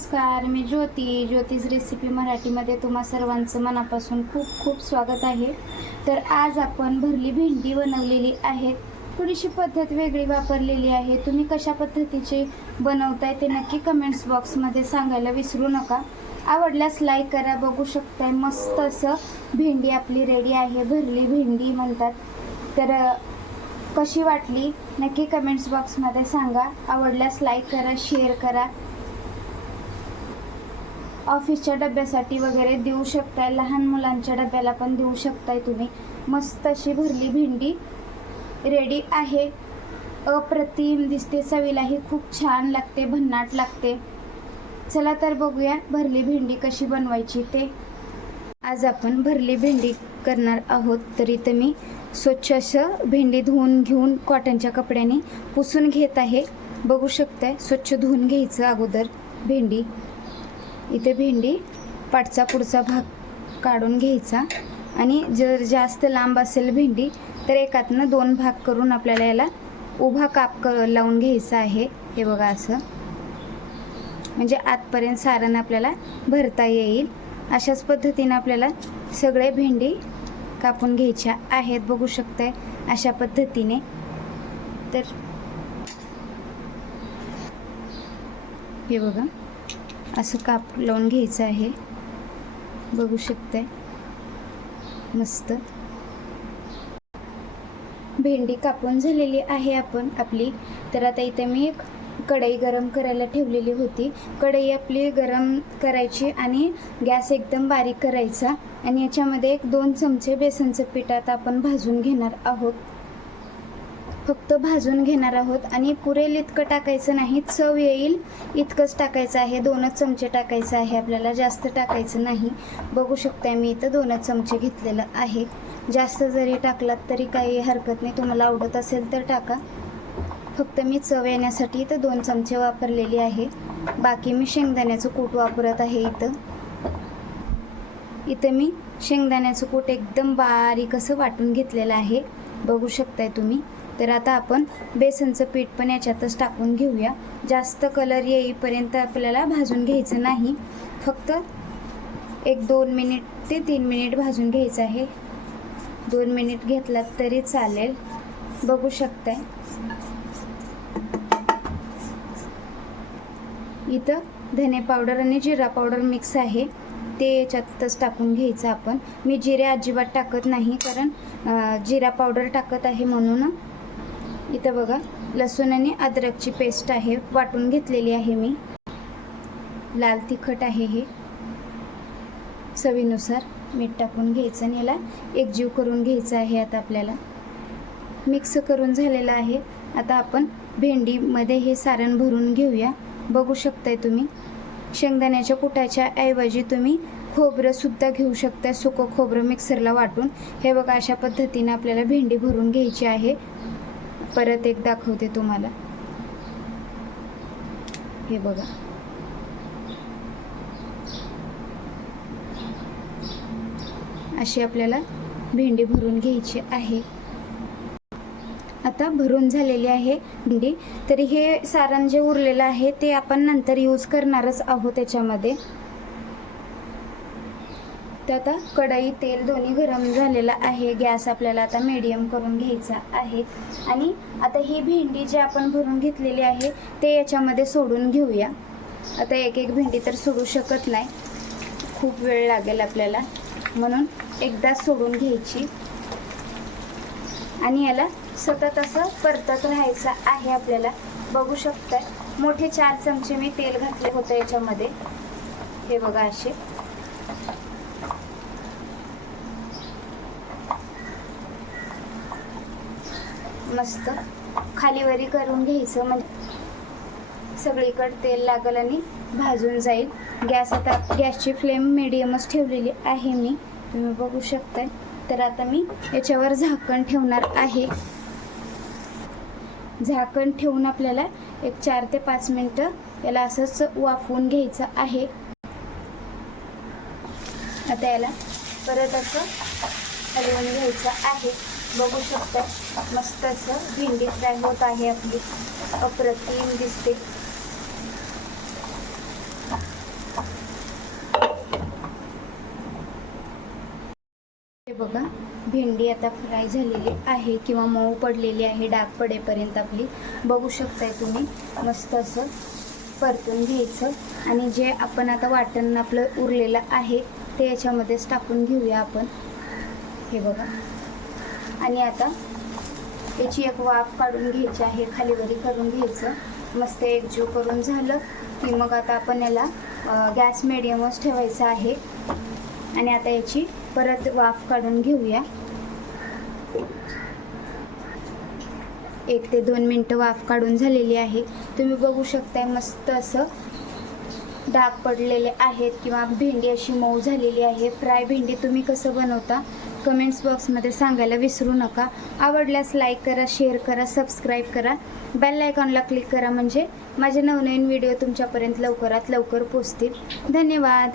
नमस्कार मी ज्योती. ज्योतिष रेसिपी मराठीमध्ये तुम्हा सर्वांचं मनापासून खूप खूप स्वागत आहे. तर आज आपण भरली भेंडी बनवलेली आहे. थोडीशी पद्धत वेगळी वापरलेली आहे. तुम्ही कशा पद्धतीचे बनवताय ते नक्की कमेंट्स बॉक्समध्ये सांगायला विसरू नका. आवडल्यास लाईक करा. बघू शकताय मस्त असं भेंडी आपली रेडी आहे. भरली भेंडी म्हणतात. तर कशी वाटली? नक्की कमेंट्स बॉक्समध्ये सांगा. आवडल्यास लाईक करा शेअर करा. ऑफिसच्या डब्यासाठी वगैरे देऊ शकताय लहान मुलांच्या डब्याला पण देऊ शकताय तुम्ही. मस्त अशी भरली भेंडी. रेडी आहे. अप्रतिम दिसते चवीलाही खूप छान लागते भन्नाट लागते. चला तर बघूया भरली भेंडी कशी बनवायची ते. आज आपण भरली भेंडी करणार आहोत. तर मी स्वच्छ असं भेंडी धुवून घेऊन कॉटनच्या कपड्याने पुसून घेत आहे. बघू शकताय स्वच्छ धुवून घ्यायचं अगोदर भेंडी. इथे भेंडी पाठचा पुढचा भाग काढून घ्यायचा. आणि जर जास्त लांब असेल भेंडी तर एकातनं दोन भाग करून आपल्याला याला उभा काप क लावून घ्यायचा आहे. हे बघा असं. म्हणजे आतपर्यंत सारण आपल्याला भरता येईल. अशाच पद्धतीने आपल्याला सगळे भेंडी कापून घ्यायच्या आहेत. बघू शकताय अशा पद्धतीने. तर हे बघा. असं काप लावून घ्यायचं आहे. बघू शकताय. मस्त. भेंडी कापून झालेली आहे आपण आपली. तर आता इथे मी एक कढई गरम करायला ठेवलेली होती. कढई आपली गरम करायची आणि गॅस एकदम बारीक करायचा. आणि याच्यामध्ये एक दोन चमचे बेसनचं पीठ आता आपण भाजून घेणार आहोत. फक्त भाजून घेणार आहोत आणि पुरेल इतकं टाकायचं नाही चव येईल इतकंच टाकायचं आहे. दोनच चमचे टाकायचं आहे. आपल्याला जास्त टाकायचं नाही. बघू शकते मी इथं दोनच चमचे घेतलेलं आहे. जास्त जरी टाकलात तरी काही हरकत नाही. तुम्हाला आवडत असेल तर टाका. फक्त मी चव येण्यासाठी इथं दोन चमचे वापरलेली आहे. बाकी मी शेंगदाण्याचं कूट वापरत आहे इथं. इथं मी शेंगदाण्याचं कूट एकदम बारीक असं वाटून घेतलेलं आहे. बघू शकताय तुम्ही. तर आता आपण बेसनचं पीठ पण याच्यातच टाकून घेऊया. जास्त कलर येईपर्यंत आपल्याला भाजून घ्यायचं नाही. फक्त एक दोन मिनिट ते तीन मिनिट भाजून घ्यायचं आहे. दोन मिनिट घेतलात तरी चालेल. बघू शकताय. इथं धने पावडर आणि जिरा पावडर मिक्स आहे. ते याच्यातच टाकून घ्यायचं आपण. मी जिरे अजिबात टाकत नाही कारण जिरा पावडर टाकत आहे म्हणून. इथं बघा लसूण आणि अद्रकची पेस्ट आहे वाटून घेतलेली आहे मी. लाल तिखट आहे हे. चवीनुसार मीठ टाकून घ्यायचं आणि याला एकजीव करून घ्यायचं आहे आता आपल्याला. मिक्स करून झालेलं आहे. आता आपण भेंडीमध्ये हे सारण भरून घेऊया. बघू शकताय तुम्ही. शेंगदाण्याच्या कुटाच्या ऐवजी तुम्ही खोबरंसुद्धा घेऊ शकता. सुकं खोबरं मिक्सरला वाटून. हे बघा अशा पद्धतीने आपल्याला भेंडी भरून घ्यायची आहे. परत एक दाखवते तुम्हाला. हे बघा. अशी आपल्याला भेंडी भरून घ्यायची आहे. आता भरून झालेली आहे भेंडी. तरी हे सारण जे उरलेलं आहे ते आपण नंतर यूज करणारच आहोत त्याच्यामध्ये. तर आता कढई तेल दोन्ही गरम झालेलं आहे. गॅस आपल्याला आता मीडियम करून घ्यायचा आहे. आणि आता ही भेंडी जी आपण भरून घेतलेली आहे ते याच्यामध्ये सोडून घेऊया. आता एक एक भेंडी तर सोडू शकत नाही. खूप वेळ लागेल आपल्याला. म्हणून एकदा सोडून घ्यायची. आणि याला सतत असं परतत राहायचं आहे आपल्याला. बघू शकताय. मोठे चार चमचे मी तेल घातले होते याच्यामध्ये. हे बघा असे. मस्त. खालीवरी करून घ्यायचं म्हणजे सगळीकडे तेल लागल आणि भाजून जाईल. गॅस आता गॅसची फ्लेम मिडियमच ठेवलेली आहे मी. तुम्ही बघू शकताय. तर आता मी याच्यावर झाकण ठेवणार आहे. झाकण ठेवून आपल्याला एक चार ते पाच मिनटं याला असंच वाफवून घ्यायचं आहे. आता याला परत असं हलवून घ्यायचं आहे. बघू शकता मस्त असं भेंडी फ्राय होत आहे आपली. अप्रतिम दिसते. बघा भेंडी आता फ्राय झालेली आहे किंवा मऊ पडलेली आहे डाग पडेपर्यंत आपली. बघू शकताय तुम्ही मस्त असं परतून घ्यायचं. आणि जे आपण आता वाटण आपलं उरलेलं आहे ते याच्यामध्येच टाकून घेऊया आपण. हे बघा. आणि आता त्याची एक वाफ काढून घ्यायची आहे खालीवरी करून घ्यायचं. मस्त एकजीव करून झालं की मग आता आपण याला गॅस मिडियमच ठेवायचा आहे. आणि आता याची परत वाफ काढून घेऊया. एक ते दोन मिनटं वाफ काढून झालेली आहे. तुम्ही बघू शकताय मस्त असं डाग पडलेले आहेत किंवा भेंडी अशी मऊ झालेली आहे. फ्राय भेंडी तुम्ही कसं बनवता कमेंट्स बॉक्समध्ये सांगायला विसरू नका. आवडल्यास लाईक करा शेअर करा सबस्क्राईब करा. बेल आयकॉनला क्लिक करा म्हणजे माझे नवनवीन व्हिडिओ तुमच्यापर्यंत लवकरात लवकर पोचतील धन्यवाद!